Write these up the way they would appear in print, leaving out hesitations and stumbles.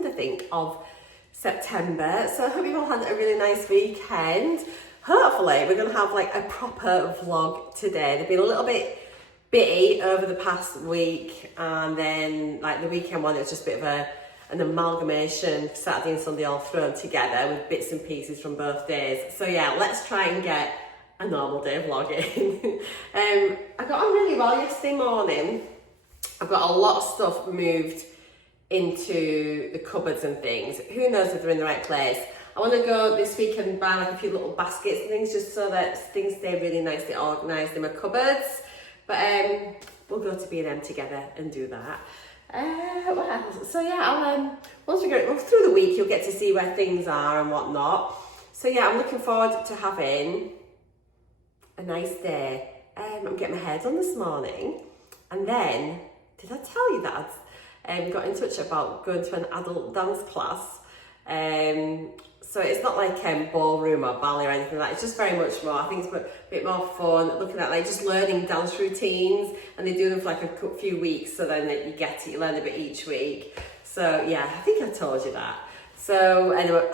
2nd, I think, of September. So I hope you've all had a really nice weekend. Hopefully we're going to have like a proper vlog today. They've been a little bit bitty over the past week, and then like the weekend one, it was just a bit of an amalgamation, Saturday and Sunday all thrown together with bits and pieces from both days. So yeah, let's try and get a normal day vlogging. I got on really well yesterday morning. I've got a lot of stuff moved into the cupboards and things. Who knows if they're in the right place. I want to go this week and buy like a few little baskets and things just so that things stay really nicely organised in my cupboards. But we'll go to B&M together and do that. What else? So yeah, I'll, once we go through the week, you'll get to see where things are and whatnot. So yeah, I'm looking forward to having a nice day. I'm getting my hair done this morning, and then did I tell you that I'd got in touch about going to an adult dance class? So it's not like ballroom or ballet or anything like that. It's just very much more, I think it's a bit more fun, looking at like just learning dance routines, and they do them for like a few weeks, so then you get it, you learn a bit each week. So yeah, I think I told you that. So anyway,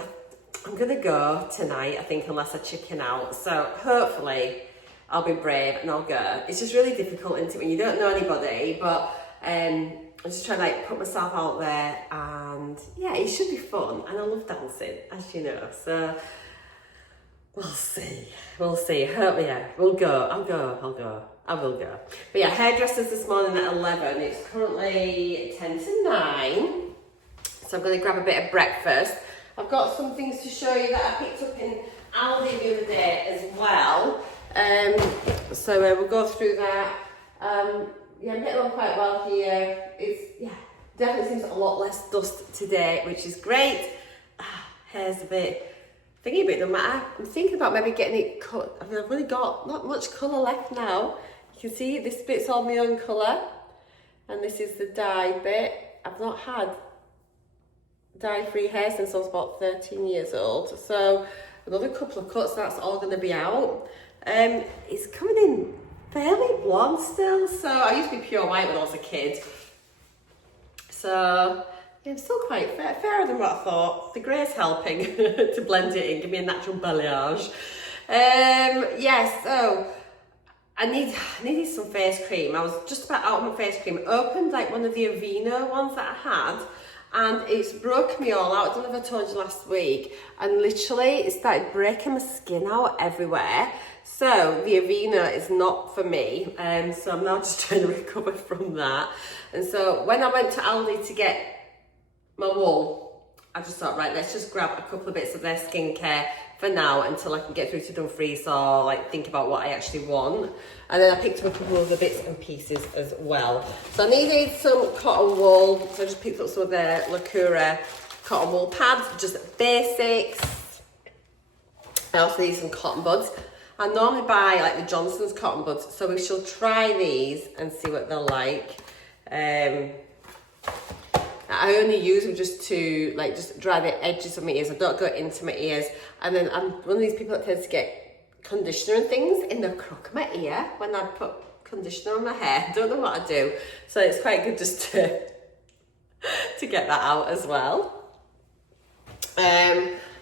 I'm gonna go tonight, I think, unless I chicken out. So hopefully I'll be brave and I'll go. It's just really difficult, isn't it, when you don't know anybody, but I'm just trying to like put myself out there, and yeah, it should be fun, and I love dancing, as you know, so we'll see, hope, yeah, we'll go, I will go. But yeah, hairdressers this morning at 11, it's currently 10 to 9, so I'm going to grab a bit of breakfast. I've got some things to show you that I picked up in Aldi the other day as well, so we'll go through that. Yeah, I'm getting on quite well here. It's, yeah, definitely seems a lot less dust today, which is great. Hair's a bit thingy, but it doesn't matter. I'm thinking about maybe getting it cut. I mean, I've really got not much colour left now. You can see this bit's all my own colour, and this is the dye bit. I've not had dye-free hair since I was about 13 years old. So another couple of cuts, that's all going to be out. It's coming in fairly blonde still, so I used to be pure white when I was a kid, so yeah, I'm still quite fairer than what I thought. The grey's helping to blend it in, give me a natural balayage. Yeah, so I needed some face cream. I was just about out of my face cream. Opened like one of the Aveeno ones that I had, and it's broke me all out. I don't know if I told you last week, and literally it started breaking my skin out everywhere. So the Aveeno is not for me, so I'm now just trying to recover from that. And so when I went to Aldi to get my wool, I just thought, right, let's just grab a couple of bits of their skincare for now until I can get through to Dumfries or like think about what I actually want. And then I picked up a couple of the bits and pieces as well. So I needed some cotton wool, so I just picked up some of their Lacura cotton wool pads, just basics. I also need some cotton buds. I normally buy like the Johnson's cotton buds, so we shall try these and see what they're like. I only use them just to like just dry the edges of my ears. I don't go into my ears. And then I'm one of these people that tends to get conditioner and things in the crook of my ear when I put conditioner on my hair. Don't know what I do. So it's quite good just to get that out as well.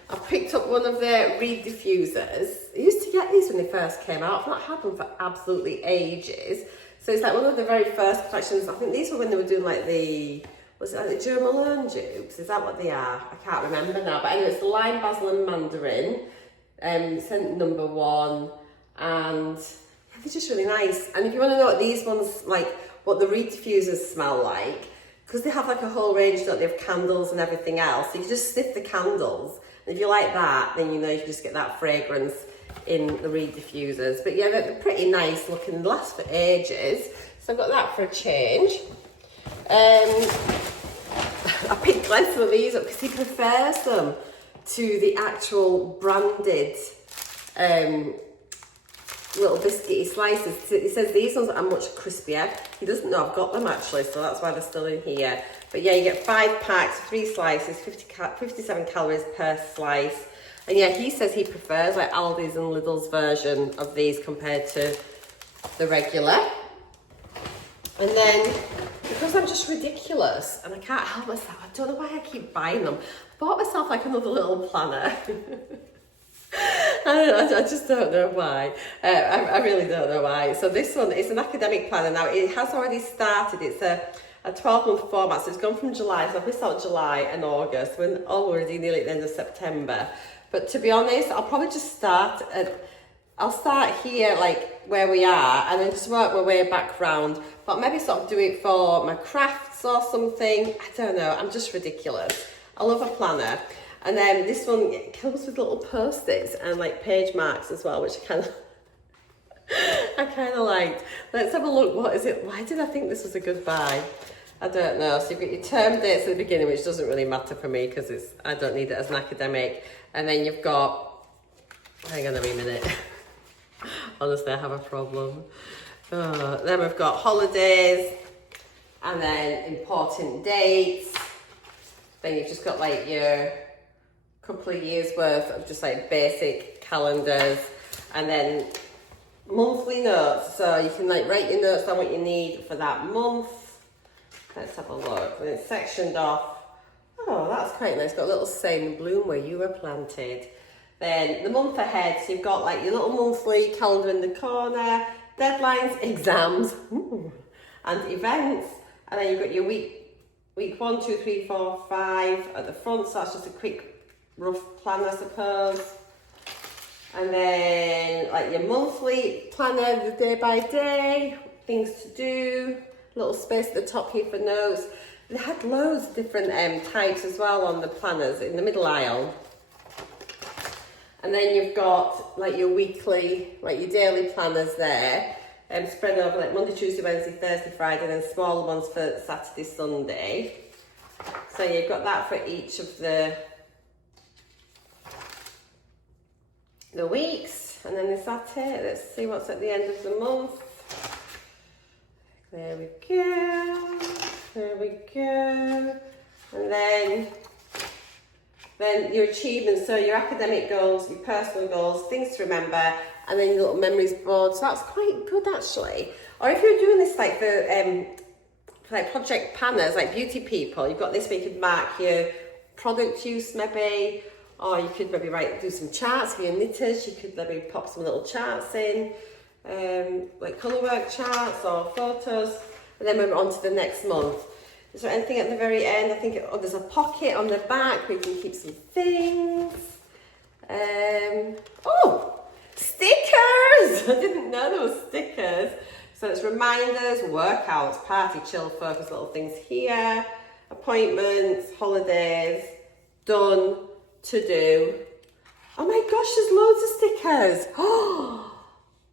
I picked up one of their Reed diffusers. I used to get these when they first came out. I've not had them for absolutely ages. So it's like one of the very first collections. I think these were when they were doing like was it like the Jo Malone dupes? Is that what they are? I can't remember now. But anyway, it's the lime, basil and mandarin. Scent number 1. And yeah, they're just really nice. And if you want to know what these ones, like what the Reed diffusers smell like, because they have like a whole range, don't they, of candles and everything else. So you just sniff the candles. And if you like that, then you know you can just get that fragrance in the Reed diffusers. But yeah, they're pretty nice looking, they last for ages. So I've got that for a change. I picked Glenn some of these up because he prefers them to the actual branded little biscuity slices. He says these ones are much crispier. He doesn't know I've got them actually, so that's why they're still in here. But yeah, you get 5 packs, 3 slices, 57 calories per slice. And yeah, he says he prefers like Aldi's and Lidl's version of these compared to the regular. And then Because I'm just ridiculous and I can't help myself. I don't know why I keep buying them. I bought myself like another little planner. I just don't know why. I really don't know why. So this one is an academic planner. Now it has already started. It's a 12-month format, so it's gone from July. So I've missed out July and August. We're already nearly at the end of September. But to be honest, I'll probably just start here, like where we are, and then just work my way back round. But maybe sort of do it for my crafts or something. I don't know. I'm just ridiculous. I love a planner. And then this one comes with little post-its and like page marks as well, which I kind of liked. Let's have a look. What is it? Why did I think this was a good buy? I don't know. So you've got your term dates at the beginning, which doesn't really matter for me because I don't need it as an academic. And then you've got, hang on a wee minute. Honestly, I have a problem. Then we've got holidays and then important dates. Then you've just got like your couple of years worth of just like basic calendars, and then monthly notes. So you can like write your notes down what you need for that month. Let's have a look. And it's sectioned off. Oh, that's quite nice. Got a little saying, bloom where you were planted. Then the month ahead, so you've got like your little monthly calendar in the corner, deadlines, exams, and events. And then you've got your week 1, 2, 3, 4, 5 at the front. So that's just a quick rough plan, I suppose. And then like your monthly planner, the day by day, things to do, little space at the top here for notes. They had loads of different types as well on the planners in the middle aisle. And then you've got like your weekly, like your daily planners there, spread over like Monday, Tuesday, Wednesday, Thursday, Friday, and then smaller ones for Saturday, Sunday. So you've got that for each of the weeks. And then is that it? Let's see what's at the end of the month. There we go. There we go. And then your achievements, so your academic goals, your personal goals, things to remember, and then your little memories board. So that's quite good actually. Or if you're doing this like for like project planners, like beauty people, you've got this where you could mark your product use maybe, or you could maybe do some charts for your knitters. You could maybe pop some little charts in, like colour work charts or photos, and then move on to the next month. Is there anything at the very end? I think there's a pocket on the back where you can keep some things. Oh, stickers! I didn't know there were stickers. So it's reminders, workouts, party, chill, focus, little things here, appointments, holidays, done, to do. Oh my gosh, there's loads of stickers.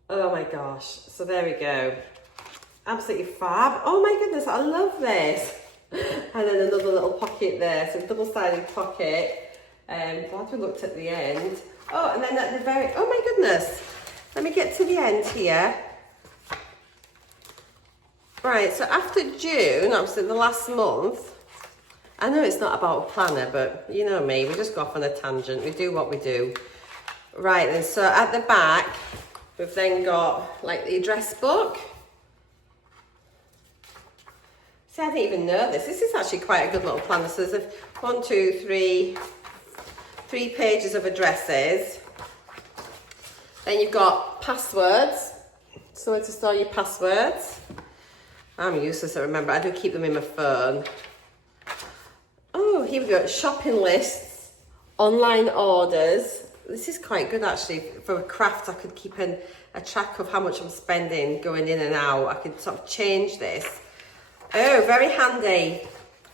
Oh my gosh. So there we go. Absolutely fab. Oh my goodness, I love this. And then another little pocket there, so double-sided pocket. Glad we looked at the end. Oh, and then at the very, oh my goodness. Let me get to the end here. Right, so after June, obviously the last month, I know it's not about a planner, but you know me, we just go off on a tangent. We do what we do. Right, then, so at the back, we've then got like the address book. See, I didn't even know this. This is actually quite a good little planner. So there's 1, 2, 3 pages of addresses. Then you've got passwords. Somewhere to store your passwords. I'm useless at remember. I do keep them in my phone. Oh, here we go. Shopping lists, online orders. This is quite good actually. For a craft, I could keep a track of how much I'm spending going in and out. I could sort of change this. Oh, very handy.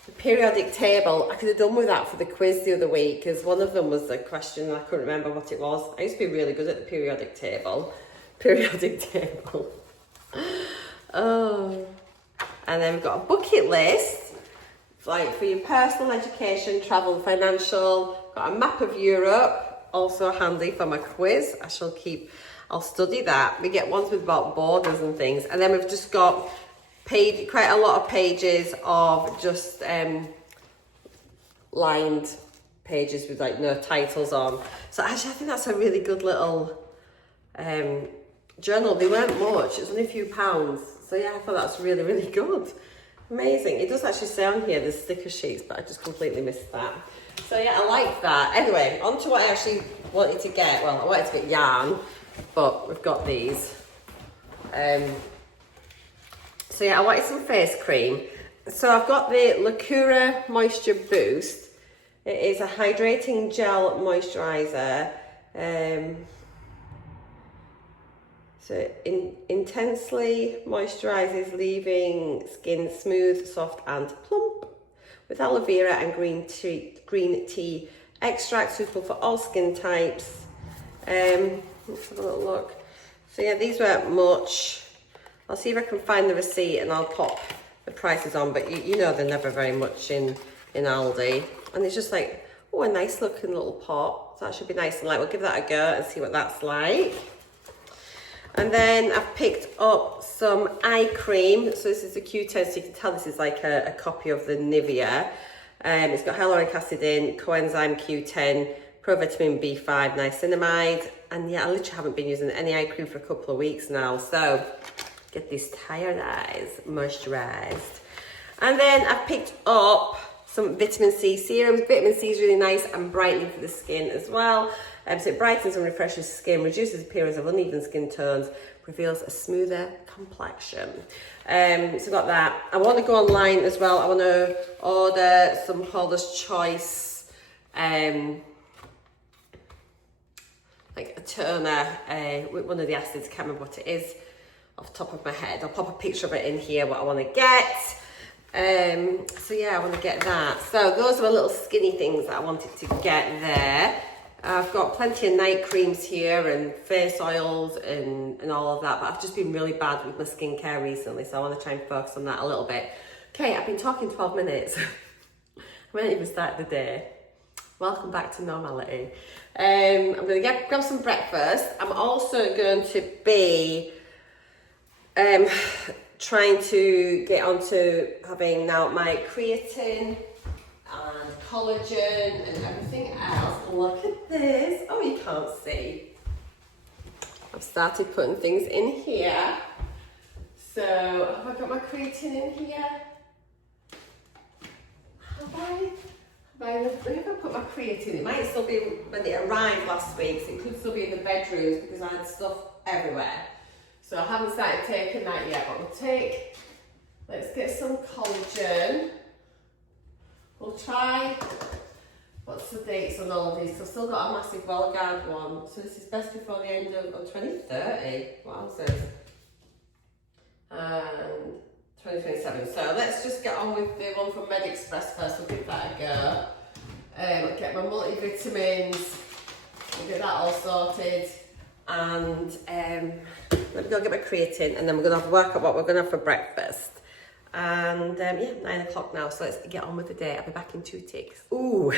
The periodic table. I could have done with that for the quiz the other week, because one of them was a question and I couldn't remember what it was. I used to be really good at the periodic table. Periodic table. Oh. And then we've got a bucket list, like for your personal education, travel, financial. Got a map of Europe, also handy for my quiz. I'll study that. We get ones with about borders and things. And then we've just got quite a lot of pages of just lined pages with like no titles on. So actually I think that's a really good little journal. They weren't much, it was only a few pounds. So yeah, I thought that's really, really good. Amazing. It does actually say on here, the sticker sheets, but I just completely missed that. So yeah, I like that. Anyway, on to what I actually wanted to get. Well, I wanted to get yarn, but we've got these. So yeah, I wanted some face cream. So I've got the Lacura Moisture Boost. It is a hydrating gel moisturizer. So it intensely moisturizes, leaving skin smooth, soft and plump. With aloe vera and green tea extract, suitable for all skin types. Let's have a little look. So yeah, these weren't much. I'll see if I can find the receipt and I'll pop the prices on, but you know they're never very much in Aldi. And it's just like, oh, a nice looking little pot. So that should be nice and light. We'll give that a go and see what that's like. And then I've picked up some eye cream. So this is a Q10, so you can tell this is like a copy of the Nivea. It's got hyaluronic acid in, coenzyme Q10, provitamin B5, niacinamide. And yeah, I literally haven't been using any eye cream for a couple of weeks now. So get these tired eyes moisturized. And then I've picked up some vitamin C serums. Vitamin C is really nice and brightening for the skin as well. So it brightens and refreshes skin, reduces appearance of uneven skin tones, reveals a smoother complexion. So I've got that. I want to go online as well. I want to order some Paula's Choice, like a toner with one of the acids. Can't remember what it is off the top of my head. I'll pop a picture of it in here, what I want to get. So yeah, I want to get that. So those are little skinny things that I wanted to get there. I've got plenty of night creams here and face oils and all of that, but I've just been really bad with my skincare recently, so I want to try and focus on that a little bit. Okay, I've been talking 12 minutes. I won't even start the day. Welcome back to normality. I'm going to grab some breakfast. I'm also going to be trying to get onto having now my creatine and collagen and everything else. Look at this. Oh, you can't see. I've started putting things in here. So have I got my creatine in here? Have I put my creatine? It might still be when it arrived last week, so it could still be in the bedrooms because I had stuff everywhere. So I haven't started taking that yet, but let's get some collagen. We'll try, what's the dates on all of these? So I've still got a massive Volgard one. So this is best before the end of 2030. What else is? And 2027. So let's just get on with the one from Med Express first. We'll give that a go. Get my multivitamins. We'll get that all sorted. And let me go get my creatine, and then we're going to have to work out what we're going to have for breakfast. And yeah, 9 o'clock now, so let's get on with the day. I'll be back in 2 ticks. Ooh,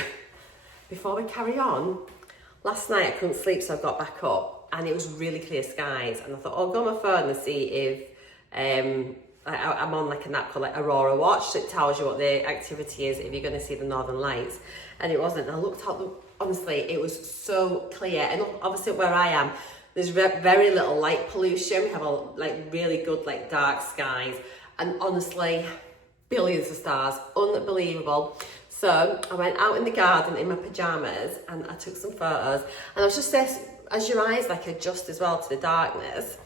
before we carry on, last night I couldn't sleep, so I got back up and it was really clear skies, and I thought, oh, I'll go on my phone and see if I'm on like an app called like Aurora Watch, so it tells you what the activity is if you're going to see the Northern Lights. And it wasn't. I looked out, honestly, it was so clear, and obviously where I am, there's very little light pollution. We have like really good like dark skies. And honestly, billions of stars, unbelievable. So I went out in the garden in my pajamas and I took some photos. And I was just there, as your eyes like adjust as well to the darkness.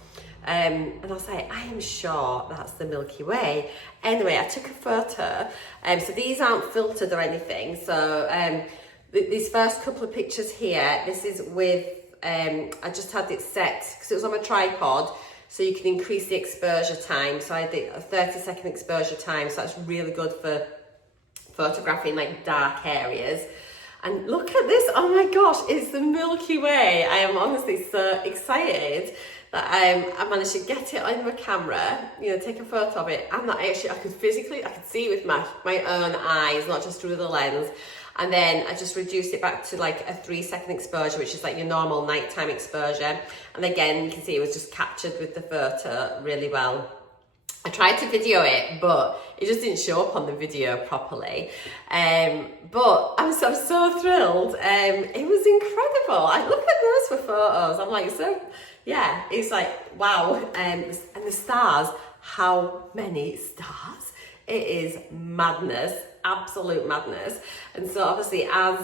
And I was like, I am sure that's the Milky Way. Anyway, I took a photo. So these aren't filtered or anything. So these first couple of pictures here, this is with, I just had it set because it was on my tripod. So you can increase the exposure time. So I did a 30-second exposure time. So that's really good for photographing like dark areas. And look at this, oh my gosh, it's the Milky Way. I am honestly so excited that I managed to get it on my camera, take a photo of it, and that I could see it with my own eyes, not just through the lens. And then I just reduced it back to like a 3-second exposure, which is like your normal nighttime exposure. And again, you can see it was just captured with the photo really well. I tried to video it, but it just didn't show up on the video properly. But I'm so thrilled. It was incredible. I look at those for photos. I'm like, so yeah, it's like, wow. And the stars, how many stars? It is madness, absolute madness. And so obviously as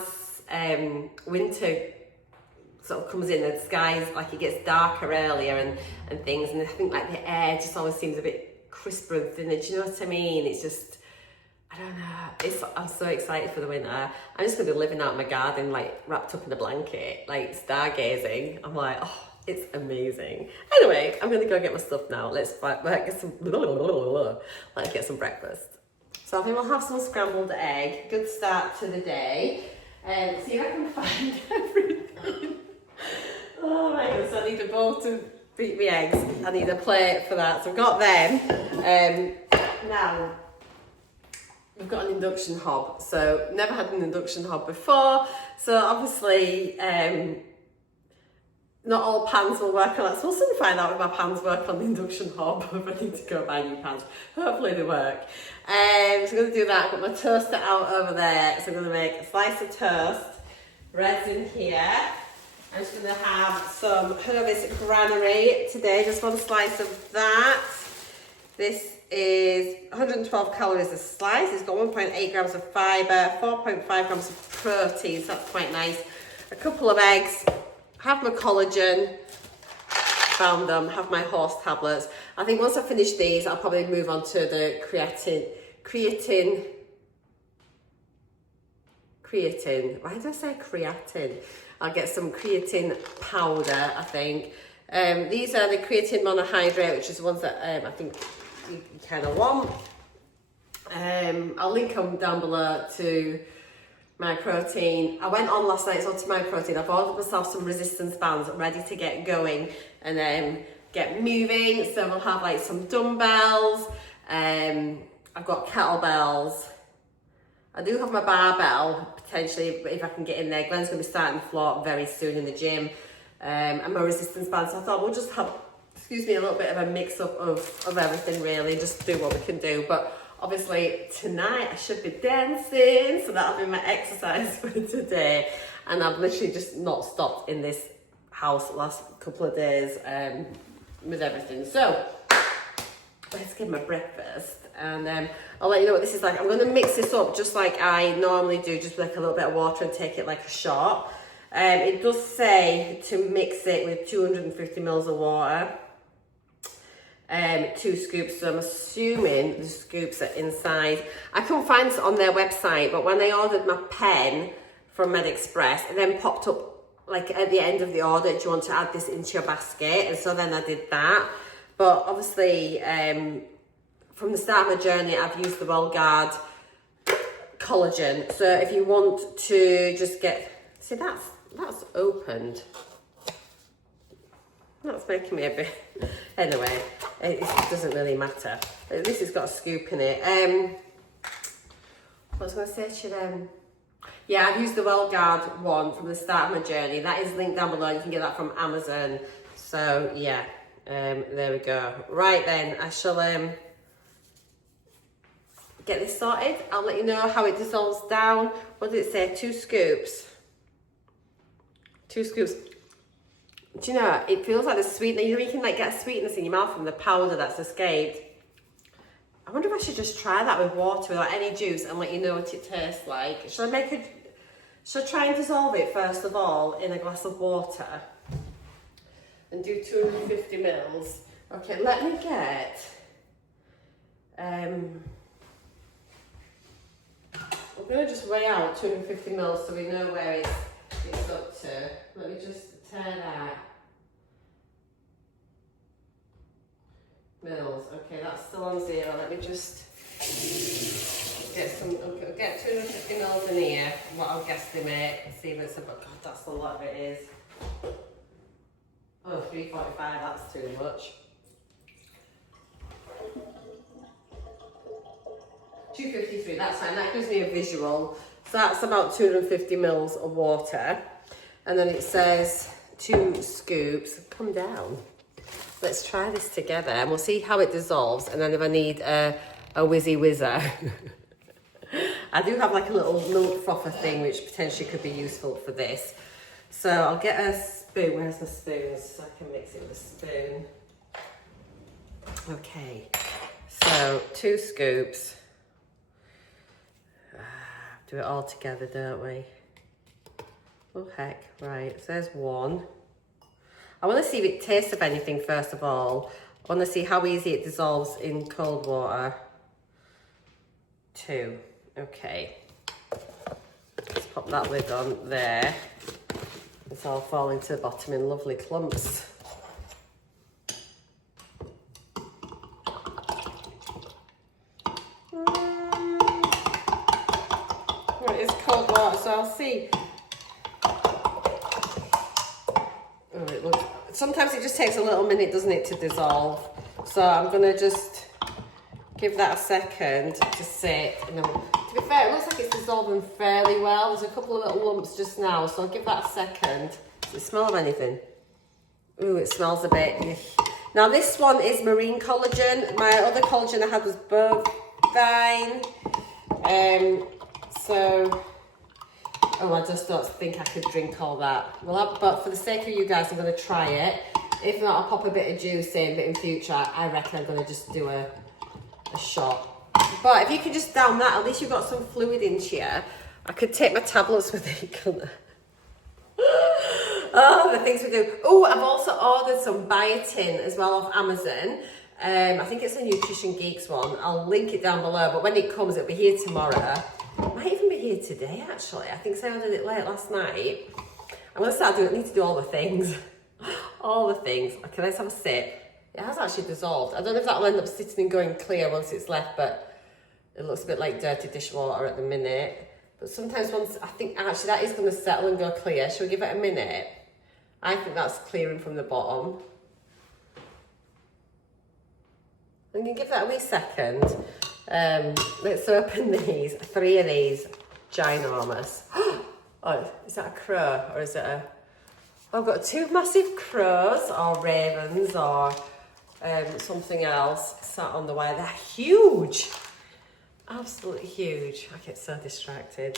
winter sort of comes in, the skies, like, it gets darker earlier and things, and I think like the air just always seems a bit crisper and thinner. Do you know what I mean? It's just, I don't know, I'm so excited for the winter. I'm just gonna be living out in my garden, like wrapped up in a blanket, like stargazing. I'm like, oh, it's amazing. Anyway, I'm gonna go get my stuff now. Let's get some breakfast. So I think we'll have some scrambled egg. Good start to the day. See if I can find everything. Oh my goodness, I need a bowl to beat my eggs. I need a plate for that. So I've got them. Now, we've got an induction hob. So never had an induction hob before. So obviously, not all pans will work on that. So we'll soon find out if my pans work on the induction hob, if I need to go buy new pans. Hopefully they work. So I'm going to do that. I've got my toaster out over there. So I'm going to make a slice of toast. Bread's in here. I'm just going to have some Hervis granary today. Just one slice of that. This is 112 calories a slice. It's got 1.8 grams of fibre, 4.5 grams of protein. So that's quite nice. A couple of eggs. Have my collagen, found them, have my horse tablets. I think once I finish these, I'll probably move on to the creatine. Why did I say creatine? I'll get some creatine powder, I think. These are the creatine monohydrate, which is the ones that I think you kind of want. I'll link them down below to my protein. I went on last night, so to my protein. I've ordered myself some resistance bands ready to get going and then get moving. So we'll have like some dumbbells. I've got kettlebells. I do have my barbell potentially if I can get in there. Glenn's going to be starting the floor very soon in the gym, and my resistance bands. So I thought we'll just have, a little bit of a mix up of everything really, just do what we can do. But obviously tonight I should be dancing, so that'll be my exercise for today. And I've literally just not stopped in this house the last couple of days with everything. So let's get my breakfast, and I'll let you know what this is like. I'm going to mix this up just like I normally do, just with like a little bit of water and take it like a shot. It does say to mix it with 250 mils of water. 2 scoops, so I'm assuming the scoops are inside. I couldn't find this on their website, but when I ordered my pen from MedExpress, it then popped up like at the end of the order, do you want to add this into your basket? And so then I did that. But obviously, from the start of my journey, I've used the WellGuard collagen. So if you want to just get, see that's opened. That's making me a bit, anyway, it doesn't really matter. This has got a scoop in it. What was I going to say to them? Yeah, I've used the WellGuard one from the start of my journey. That is linked down below. You can get that from Amazon. So yeah, there we go. Right then, I shall get this sorted. I'll let you know how it dissolves down. What did it say? 2 scoops. 2 scoops. Do you know, it feels like the sweetness, you know, you can like get a sweetness in your mouth from the powder that's escaped. I wonder if I should just try that with water without any juice and let you know what it tastes like. Should I try and dissolve it first of all in a glass of water and do 250 mils? Okay, let me get, we're going to just weigh out 250 mils so we know where it's up to. Let me just turn that. Mils. Okay, that's still on 0. Let me just get some. Okay, I'll get 250 mils in here. What I'll guesstimate and see if it's about. God, that's a lot of it is. Oh, 345. That's too much. 253. That's fine. That gives me a visual. So that's about 250 mils of water, and then it says 2 scoops. Come down. Let's try this together and we'll see how it dissolves, and then if I need a whizzy whizzer. I do have like a little milk frother thing which potentially could be useful for this. So I'll get a spoon. Where's my spoon? So I can mix it with a spoon. Okay, so 2 scoops. do it all together, don't we? Oh heck, right, so there's one. I want to see if it tastes of anything first of all. I want to see how easy it dissolves in cold water. 2, okay. Let's pop that lid on there. It's all falling to the bottom in lovely clumps. Right, it's cold water, so I'll see. Oh, it looks. Sometimes it just takes a little minute, doesn't it, to dissolve? So I'm gonna just give that a second to sit. And then, to be fair, it looks like it's dissolving fairly well. There's a couple of little lumps just now, so I'll give that a second. Does it smell of anything? Ooh, it smells a bit. Now this one is marine collagen. My other collagen I had was bovine. Oh, I just don't think I could drink all that. Well, but for the sake of you guys, I'm going to try it. If not, I'll pop a bit of juice in, but in future, I reckon I'm going to just do a shot. But if you can just down that, at least you've got some fluid into you. I could take my tablets with it, couldn't I? Oh, the things we do. Oh, I've also ordered some biotin as well off Amazon. I think it's a Nutrition Geeks one. I'll link it down below, but when it comes, it'll be here tomorrow. It might even be here today, actually. I think I ordered it late last night. I'm going to start doing it. I need to do all the things. All the things. Okay, let's have a sip. It has actually dissolved. I don't know if that'll end up sitting and going clear once it's left, but it looks a bit like dirty dishwater at the minute. But sometimes once, I think actually that is going to settle and go clear. Shall we give it a minute? I think that's clearing from the bottom. I'm going to give that a wee second. Let's open these. 3 of these. Ginormous. Oh, is that a crow or is it a... I've got 2 massive crows or ravens or something else sat on the wire. They're huge. Absolutely huge. I get so distracted.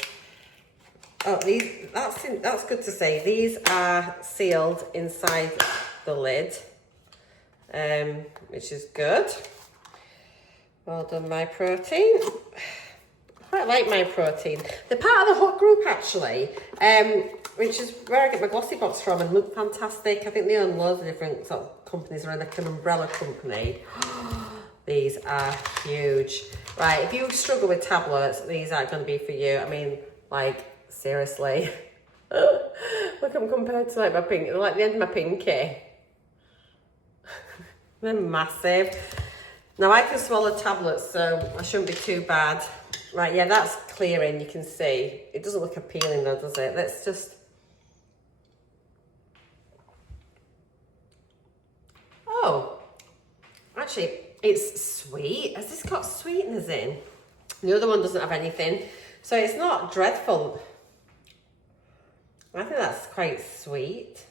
Oh, these, that's good to say. These are sealed inside the lid, which is good. Well done, My Protein. I quite like My Protein. They're part of the Hot Group, actually, which is where I get my glossy box from and look fantastic. I think they own loads of different sort of companies. They're like an umbrella company. These are huge. Right, if you struggle with tablets, these aren't going to be for you. I mean, like, seriously. Look, I'm compared to like my pinky. They're like the end of my pinky. They're massive. Now I can swallow tablets, so I shouldn't be too bad. Right, yeah, that's clearing, you can see. It doesn't look appealing though, does it? Let's just... Oh, actually, it's sweet. Has this got sweeteners in? The other one doesn't have anything, so it's not dreadful. I think that's quite sweet.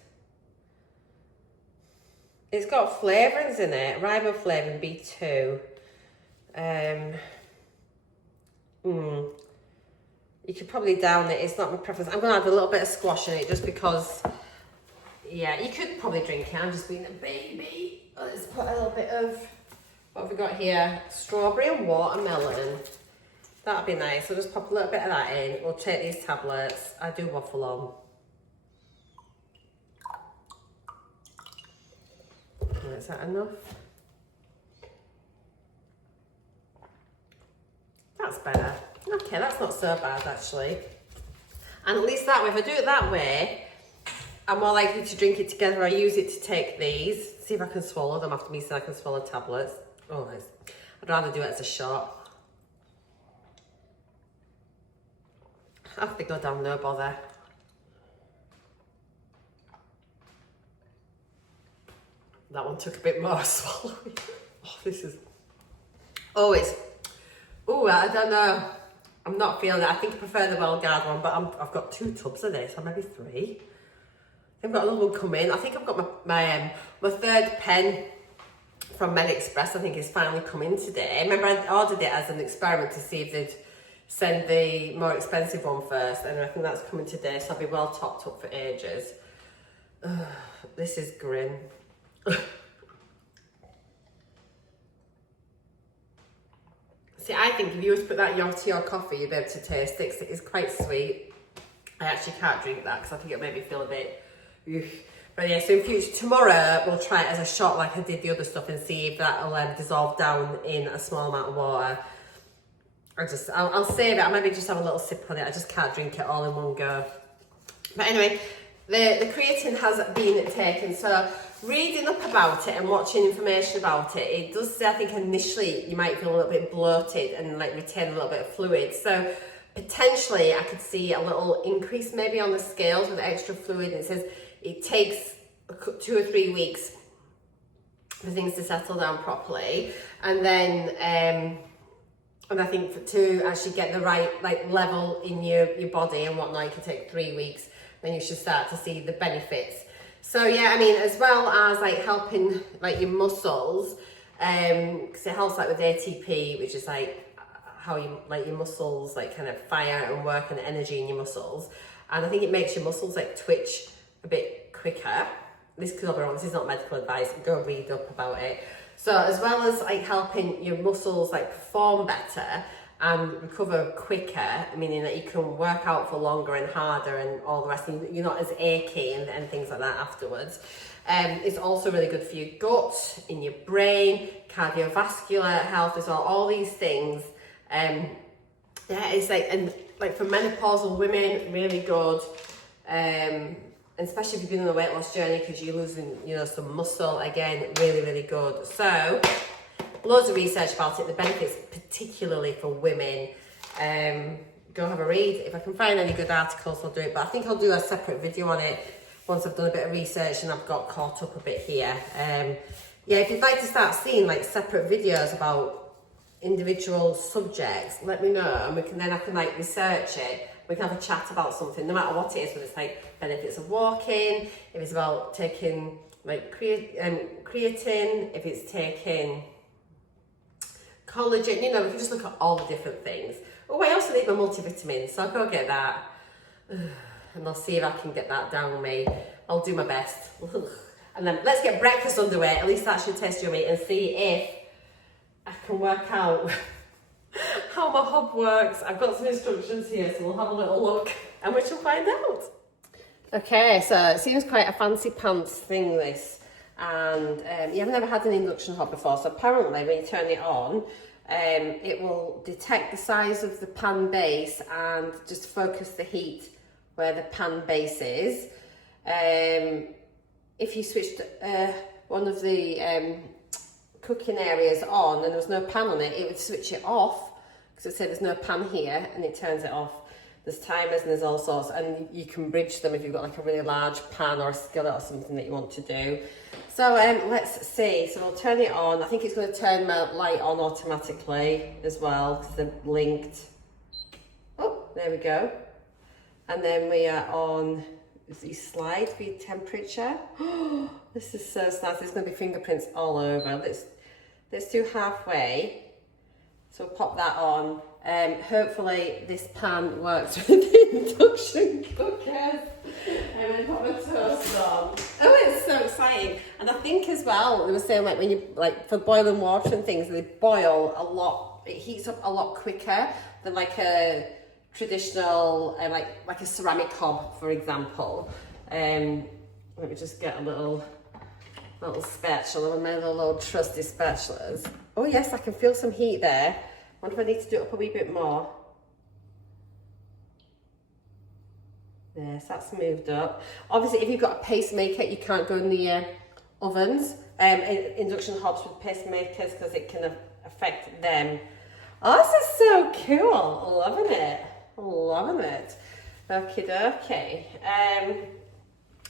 It's got flavourings in it, riboflavin B2. You could probably down it, it's not my preference. I'm going to add a little bit of squash in it just because, yeah, you could probably drink it. I'm just being a baby. Let's put a little bit of, what have we got here? Strawberry and watermelon. That'd be nice. I'll just pop a little bit of that in. We'll take these tablets. I do waffle on. Is that enough? That's better. Okay, that's not so bad actually. And at least that way, if I do it that way, I'm more likely to drink it together. I use it to take these. See if I can swallow them after me so I can swallow tablets. Oh, nice. I'd rather do it as a shot. I have to go down, no bother. That one took a bit more swallowing. Oh, this is... Oh, it's... Oh, I don't know. I'm not feeling it. I think I prefer the well-guard one, but I've got 2 tubs of this, or maybe 3. I've got another one coming. I think I've got my 3rd pen from MedExpress, I think is finally coming today. Remember, I ordered it as an experiment to see if they'd send the more expensive one first, and I think that's coming today, so I'll be well topped up for ages. This is grim. See, See, I think if you were to put that in your tea or coffee, you'd be able to taste it, 'cause it is quite sweet. I actually can't drink that because I think it'll make me feel a bit, ugh. But yeah, so in future, tomorrow we'll try it as a shot like I did the other stuff and see if that'll dissolve down in a small amount of water. I'll save it, I'll maybe just have a little sip on it. I just can't drink it all in one go. But anyway, the creatine has been taken, so reading up about it and watching information about it, it does say, I think initially you might feel a little bit bloated and like retain a little bit of fluid. So potentially I could see a little increase maybe on the scales with the extra fluid. It says it takes 2 or 3 weeks for things to settle down properly, and then and I think to actually get the right like level in your body and whatnot, it can take 3 weeks. Then you should start to see the benefits. So yeah, I mean, as well as like helping like your muscles, because it helps like with ATP, which is like how you like your muscles like kind of fire and work and energy in your muscles, and I think it makes your muscles like twitch a bit quicker. This could be wrong, this is not medical advice, go read up about it. So as well as like helping your muscles like perform better and recover quicker, meaning that you can work out for longer and harder and all the rest, and you're not as achy and things like that afterwards. It's also really good for your gut, in your brain, cardiovascular health as well, all these things. Yeah, it's like, and like for menopausal women, really good. And especially if you've been on a weight loss journey because you're losing, you know, some muscle, again, really, really good. So, loads of research about it, the benefits particularly for women. Go have a read. If I can find any good articles, I'll do it, but I think I'll do a separate video on it once I've done a bit of research and I've got caught up a bit here. Yeah, if you'd like to start seeing like separate videos about individual subjects, let me know, and I can like research it. We can have a chat about something, no matter what it is, whether it's like benefits of walking, if it's about taking like creatine, if it's taking collagen, you know, we can just look at all the different things. Oh, I also need my multivitamin, so I'll go get that. And I'll see if I can get that down with me. I'll do my best. And then let's get breakfast underway, at least that should taste yummy, and see if I can work out how my hob works. I've got some instructions here, so we'll have a little look and we shall find out. Okay, so it seems quite a fancy pants thing, this. And yeah, I've never had an induction hob before, so apparently when you turn it on, it will detect the size of the pan base and just focus the heat where the pan base is. If you switched one of the cooking areas on and there was no pan on it, it would switch it off, because it said there's no pan here, and it turns it off. There's timers and there's all sorts, and you can bridge them if you've got like a really large pan or a skillet or something that you want to do. So let's see. So we'll turn it on. I think it's going to turn my light on automatically as well because they're linked. Oh, there we go. And then we are on the slide for your temperature. Oh, this is so nice. There's going to be fingerprints all over. Let's do halfway. So we'll pop that on. Hopefully this pan works with the induction cookers. And then put my toast on. Oh, it's so exciting. And I think as well, they were saying like when you, like for boiling water and things, they boil a lot, it heats up a lot quicker than like a traditional, like a ceramic hob, for example. Let me just get a little spatula, one of my little trusty spatulas. Oh yes, I can feel some heat there. I wonder if I need to do it up a wee bit more. Yes, that's moved up. Obviously, if you've got a pacemaker, you can't go near ovens, induction hobs with pacemakers, because it can affect them. Oh, this is so cool. Loving it. Loving it. Okie dokie.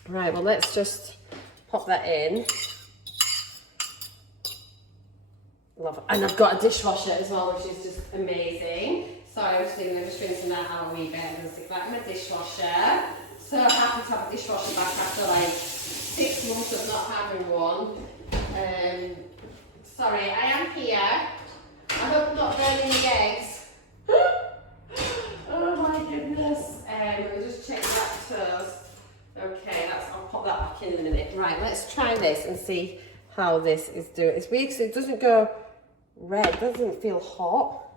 Right, well, let's just pop that in. Love it. And I've got a dishwasher as well, which is just amazing. Sorry, I'm just thinking of just rinsing that out a wee bit and stick that in my dishwasher. So happy to have a dishwasher back after like 6 months of not having one. Sorry, I am here. I hope I'm not burning the eggs. Oh my goodness. Let me just check that toast. Okay, I'll pop that back in a minute. Right, let's try this and see how this is doing. It's weird because it doesn't go red, doesn't feel hot.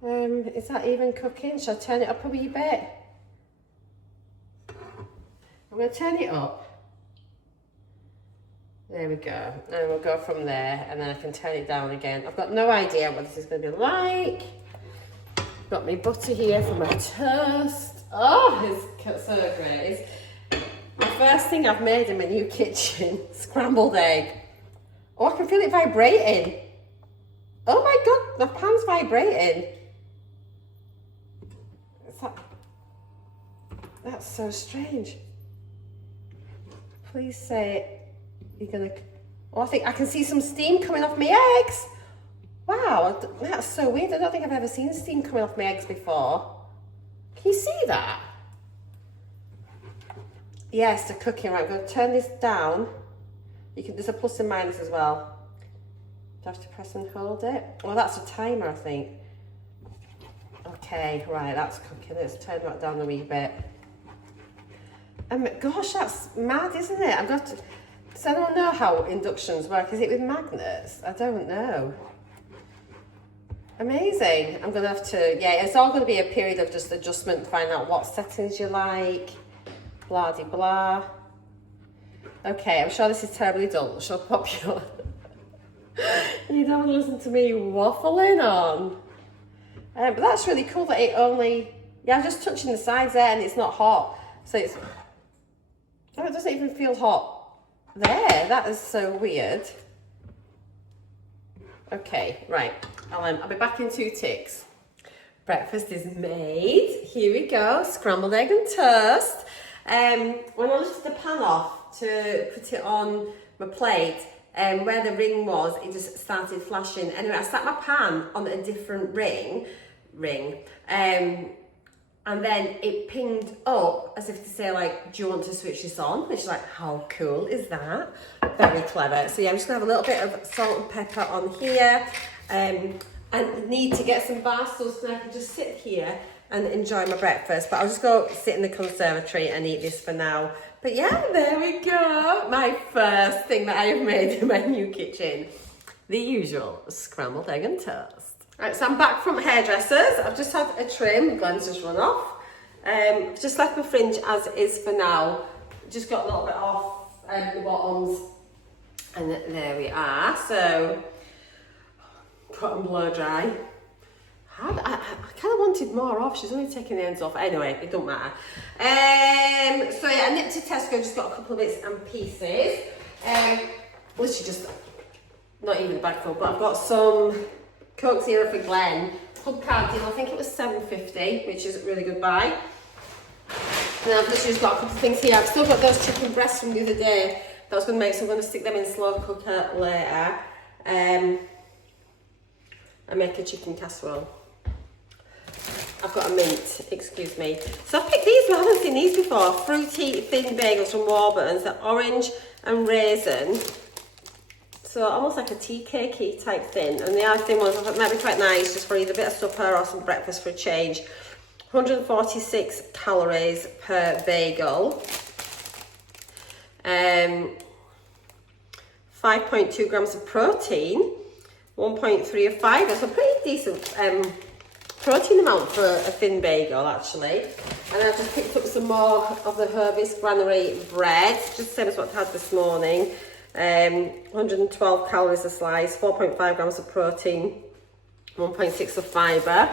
Is that even cooking? Should I turn it up a wee bit? I'm going to turn it up. There we go. And we'll go from there, and then I can turn it down again. I've got no idea what this is going to be like. Got my butter here for my toast. Oh, it's so great. It's the first thing I've made in my new kitchen. Scrambled egg. Oh, I can feel it vibrating. Oh my God, my pan's vibrating. That's so strange. Please say you're gonna... Oh, I think I can see some steam coming off my eggs. Wow, that's so weird. I don't think I've ever seen steam coming off my eggs before. Can you see that? Yes, they're cooking. Right, I'm going to turn this down. There's a plus and minus as well. Do I have to press and hold it? Oh, that's a timer, I think. Okay, right, that's cooking. Let's turn that down a wee bit. Gosh, that's mad, isn't it? I've got to... So I don't know how inductions work. Is it with magnets? I don't know. Amazing. I'm going to have to, yeah, it's all going to be a period of just adjustment, find out what settings you like, blah de blah. Okay, I'm sure this is terribly dull. Shall I pop you on? You don't want to listen to me waffling on. But that's really cool that it only, yeah, I'm just touching the sides there and it's not hot. So it's, oh, it doesn't even feel hot there. That is so weird. Okay, right. I'll be back in 2 ticks. Breakfast is made. Here we go. Scrambled egg and toast. When I lifted the pan off to put it on my plate, where the ring was, it just started flashing. Anyway, I sat my pan on a different ring, and then it pinged up as if to say, like, do you want to switch this on? Which is like, how cool is that? Very clever. So yeah, I'm just gonna have a little bit of salt and pepper on here. And need to get some bar stools so I can just sit here and enjoy my breakfast. But I'll just go sit in the conservatory and eat this for now. But yeah, there we go. My first thing that I have made in my new kitchen. The usual scrambled egg and toast. Right, so I'm back from hairdressers. I've just had a trim. Glenn's just run off. Just left my fringe as is for now. Just got a little bit off the bottoms. And there we are. So, cut and blow dry. I kind of wanted more off. She's only taking the ends off. Anyway, it don't matter. So yeah, I nipped to Tesco. Just got a couple of bits and pieces. Literally just, not even a bag full, but I've got some Coke Zero for Glenn. Club card deal. I think it was £7.50, which is a really good buy. And I've literally just got a couple of things here. I've still got those chicken breasts from the other day that I was going to make, so I'm going to stick them in slow cooker later. And make a chicken casserole. I've got a mint, excuse me. So I picked these, I haven't seen these before. Fruity thin bagels from Warburton's. They're orange and raisin. So almost like a tea cakey type thin. And the other thin ones I thought might be quite nice, just for either a bit of supper or some breakfast for a change. 146 calories per bagel. 5.2 grams of protein. 1.3 of fibre, so pretty decent protein amount for a thin bagel actually. And I've just picked up some more of the Herbies granary bread, just the same as what I had this morning. 112 calories a slice, 4.5 grams of protein, 1.6 of fibre.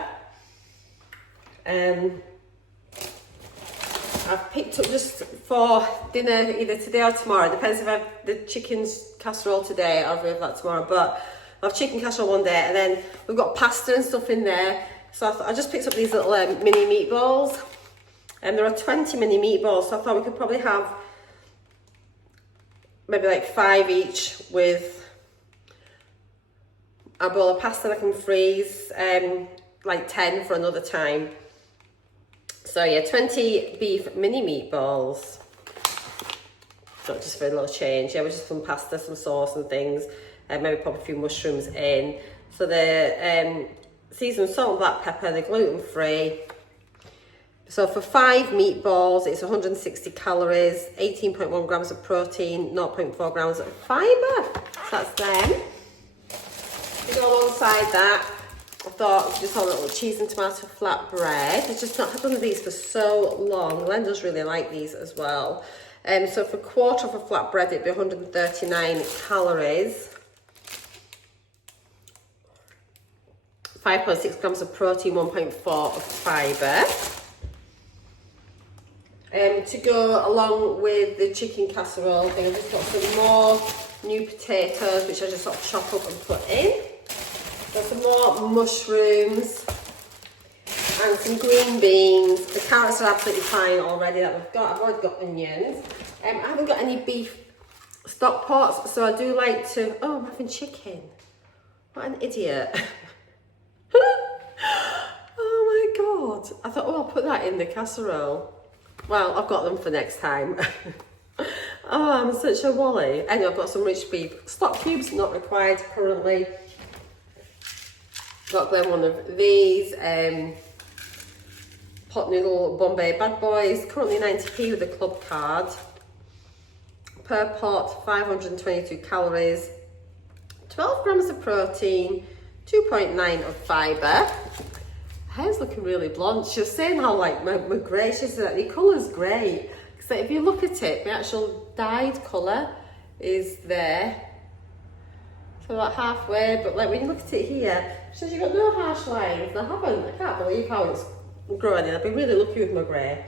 I've picked up just for dinner either today or tomorrow, depends if I have the chicken casserole today or if I have that tomorrow, but I have chicken casserole one day, and then we've got pasta and stuff in there. So I just picked up these little mini meatballs, and there are 20 mini meatballs, so I thought we could probably have maybe like 5 each with a bowl of pasta that I can freeze, like 10 for another time. So yeah, 20 beef mini meatballs. Not just for a little change, yeah, with just some pasta, some sauce and things. Maybe pop a few mushrooms in. So the seasoned salt and black pepper, they're gluten-free. So for 5 meatballs, it's 160 calories, 18.1 grams of protein, 0.4 grams of fibre. So that's them. We go alongside that. I thought just a little cheese and tomato flatbread. I've just not had one of these for so long. Glenn does really like these as well. So for a quarter of a flatbread, it'd be 139 calories. 5.6 grams of protein, 1.4 of fibre. To go along with the chicken casserole thing, I've just got some more new potatoes, which I just sort of chop up and put in. Got some more mushrooms and some green beans. The carrots are absolutely fine already that we've got. I've already got onions. I haven't got any beef stock pots, so I do like to... Oh, I'm having chicken. What an idiot. Oh my God. I thought, oh, I'll put that in the casserole. Well, I've got them for next time. Oh, I'm such a wally. Anyway, I've got some rich beef stock cubes, not required currently. Got Glenn one of these. Pot noodle Bombay Bad Boys, currently 90p with a club card. Per pot, 522 calories, 12 grams of protein, 2.9 of fibre. Hair's looking really blonde. She was saying how like my grey, she said the colour's great. So if you look at it, the actual dyed colour is there. So about halfway, but like when you look at it here, she says you've got no harsh lines. I haven't. I can't believe how it's growing in. I've been really lucky with my grey.